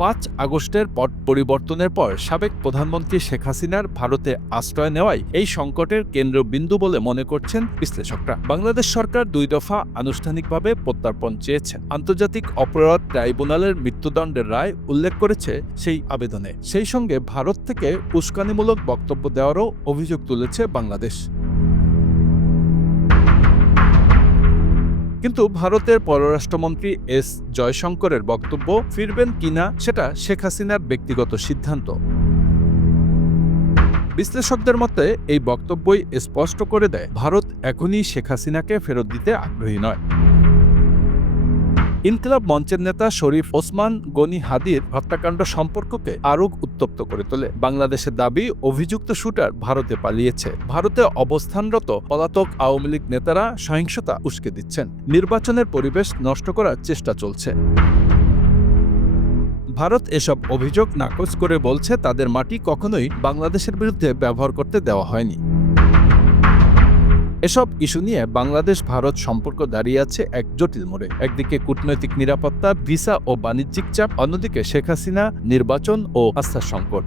৫ আগস্টের পট পরিবর্তনের পর সাবেক প্রধানমন্ত্রী শেখ হাসিনার ভারতে আশ্রয় নেওয়াই এই সংকটের কেন্দ্রবিন্দু বলে মনে করছেন বিশ্লেষকরা। বাংলাদেশ সরকার ২ দফা আনুষ্ঠানিকভাবে প্রত্যর্পণ চেয়েছে। আন্তর্জাতিক অপরাধ ট্রাইব্যুনালের মৃত্যুদণ্ডের রায় উল্লেখ করেছে সেই আবেদনে। সেই সঙ্গে ভারত থেকে উস্কানিমূলক বক্তব্য দেওয়ারও অভিযোগ তুলেছে বাংলাদেশ। কিন্তু ভারতের পররাষ্ট্রমন্ত্রী এস জয়শঙ্করের বক্তব্য, ফিরবেন কিনা সেটা শেখ হাসিনার ব্যক্তিগত সিদ্ধান্ত। বিশ্লেষকদের মতে এই বক্তব্যই স্পষ্ট করে দেয় ভারত এখনই শেখ হাসিনাকে ফেরত দিতে আগ্রহী নয়। ইনকিলাব মঞ্চের নেতা শরীফ ওসমান গনি হাদির হত্যাকাণ্ড সম্পর্ককে আরও উত্তপ্ত করে তোলে। বাংলাদেশের দাবি, অভিযুক্ত শুটার ভারতে পালিয়েছে। ভারতে অবস্থানরত পলাতক আওয়ামী লীগ নেতারা সহিংসতা উস্কে দিচ্ছেন। নির্বাচনের পরিবেশ নষ্ট করার চেষ্টা চলছে। ভারত এসব অভিযোগ নাকচ করে বলছে তাদের মাটি কখনোই বাংলাদেশের বিরুদ্ধে ব্যবহার করতে দেওয়া হয়নি। এসব ইস্যু নিয়ে বাংলাদেশ ভারত সম্পর্ক দাঁড়িয়ে আছে এক জটিল মোড়ে। একদিকে কূটনৈতিক নিরাপত্তা, ভিসা ও বাণিজ্যিক চাপ, অন্যদিকে শেখ হাসিনা, নির্বাচন ও আস্থার সংকট।